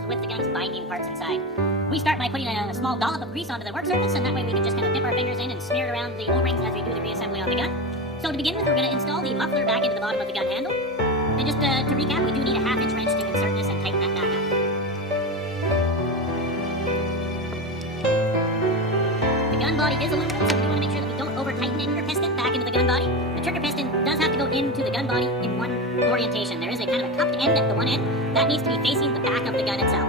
comes with the gun's binding parts inside. We start by putting a small dollop of grease onto the work surface, and that way we can just kind of dip our fingers in and smear it around the O-rings as we do the reassembly on the gun. So to begin with, we're going to install the muffler back into the bottom of the gun handle. And just to recap, we do need a 1/2-inch wrench to insert this and tighten that back up. The gun body is aluminum, so we want to make sure that we don't over-tighten in your piston back into the gun body. The trigger piston does have to go into the gun body in one orientation. There is a kind of a cupped end at the one end. That needs to be facing the back of the gun itself.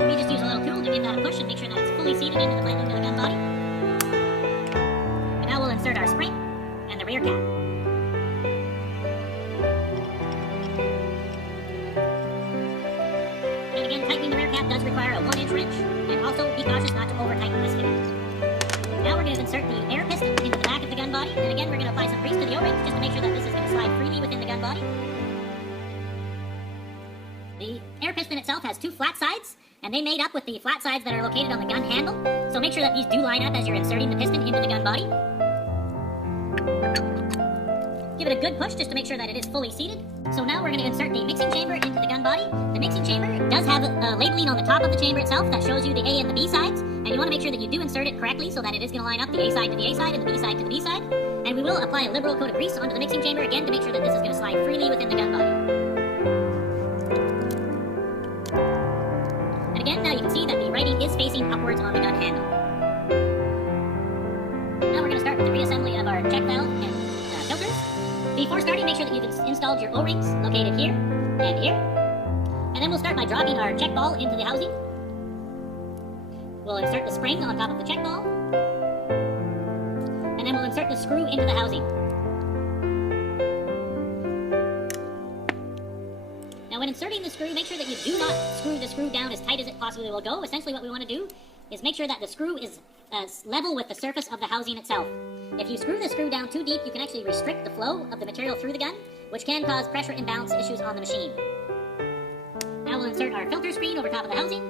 We just use a little tool to give that a push and make sure that it's fully seated into the gun body. And now we'll insert our spring and the rear cap. And again, tightening the rear cap does require a 1-inch wrench, and also be cautious not to over-tighten this fitting. Now we're going to insert the air piston into the back of the gun body, and again we're going to apply some grease to the O-rings just to make sure that this is going to slide freely within the gun body. The air piston itself has 2 flat sides, and they made up with the flat sides that are located on the gun handle, so make sure that these do line up as you're inserting the piston into the gun body. Give it a good push just to make sure that it is fully seated. So now we're going to insert the mixing chamber into the gun body. The mixing chamber does have labeling on the top of the chamber itself that shows you the A and the B sides, and you want to make sure that you do insert it correctly so that it is going to line up the A side to the A side and the B side to the B side. And we will apply a liberal coat of grease onto the mixing chamber again to make sure that this is going to slide freely within the gun body. And again, now you can see that the writing is facing upwards on the gun handle. Now we're going to start with the reassembly of our check valve and filters. Before starting, make sure that you've installed your O-rings located here and here. And then we'll start by dropping our check ball into the housing. We'll insert the spring on top of the check ball. And then we'll insert the screw into the housing. Now when inserting the screw, make sure that you do not screw the screw down as tight as it possibly will go. Essentially what we want to do is make sure that the screw is level with the surface of the housing itself. If you screw the screw down too deep, you can actually restrict the flow of the material through the gun, which can cause pressure imbalance issues on the machine. Now we'll insert our filter screen over top of the housing.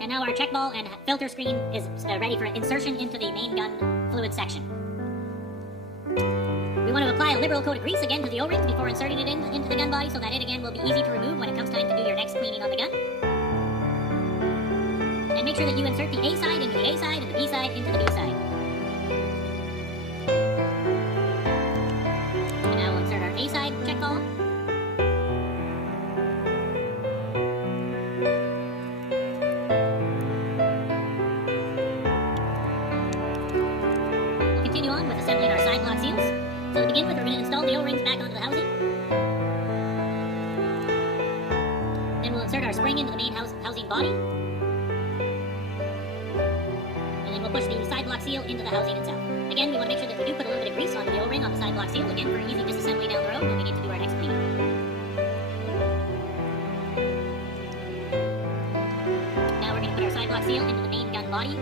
And now our check ball and filter screen is ready for insertion into the main gun fluid section. We want to apply a liberal coat of grease again to the O-rings before inserting it into the gun body so that it again will be easy to remove when it comes time to do your next cleaning on the gun. And make sure that you insert the A side into the A side and the B side into the B side. And now we'll insert our A side check ball. We'll continue on with assembling our side block seals. So to begin with, we're going to install the O-rings back onto the housing. Then we'll insert our spring into the main housing body. Push the side block seal into the housing itself. Again, we want to make sure that we do put a little bit of grease onto the O-ring on the side block seal, again for easy disassembly down the road when we need to do our next cleaning. Now we're going to put our side block seal into the main gun body.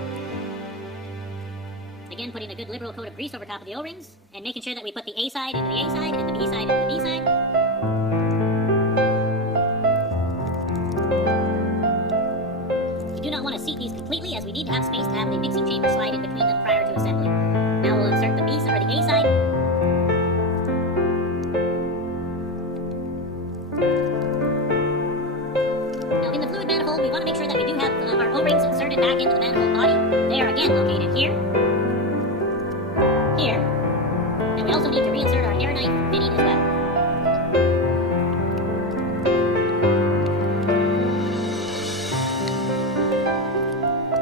Again, putting a good liberal coat of grease over top of the O-rings, and making sure that we put the A side into the A side, and the B side into the B side. Seat these completely, as we need to have space to have the mixing chamber slide in between them prior to assembly. Now we'll insert the B side or the A side. Now in the fluid manifold, we want to make sure that we do have our O-rings inserted back into the manifold body. They are again located here, here, and we also need to reinsert our air knife fitting as well.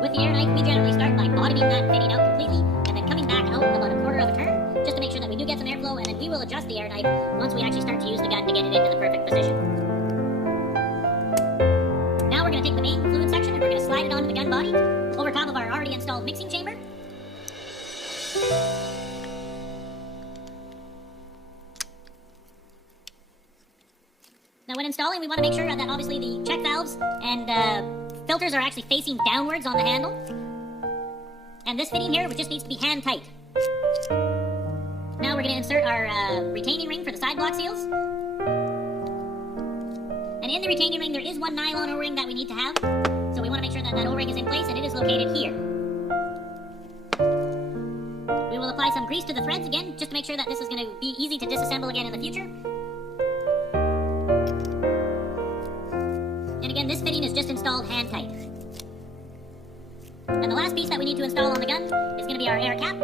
With the air knife, we generally start by bottoming that fitting out completely, and then coming back out about a 1/4 of a turn, just to make sure that we do get some airflow, and then we will adjust the air knife once we actually start to use the gun to get it into the perfect position. Now we're going to take the main fluid section, and we're going to slide it onto the gun body, over top of our already installed mixing chamber. Now when installing, we want to make sure that obviously the check valves and filters are actually facing downwards on the handle. And this fitting here just needs to be hand tight. Now we're going to insert our retaining ring for the side block seals. And in the retaining ring there is one nylon O-ring that we need to have. So we want to make sure that that O-ring is in place, and it is located here. We will we'll apply some grease to the threads again, just to make sure that this is going to be easy to disassemble again in the future. And again, this fitting is just installed hand tight. And the last piece that we need to install on the gun is going to be our air cap.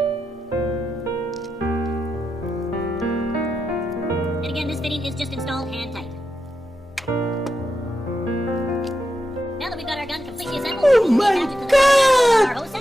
And again, this fitting is just installed hand tight. Now that we've got our gun completely assembled, oh my God!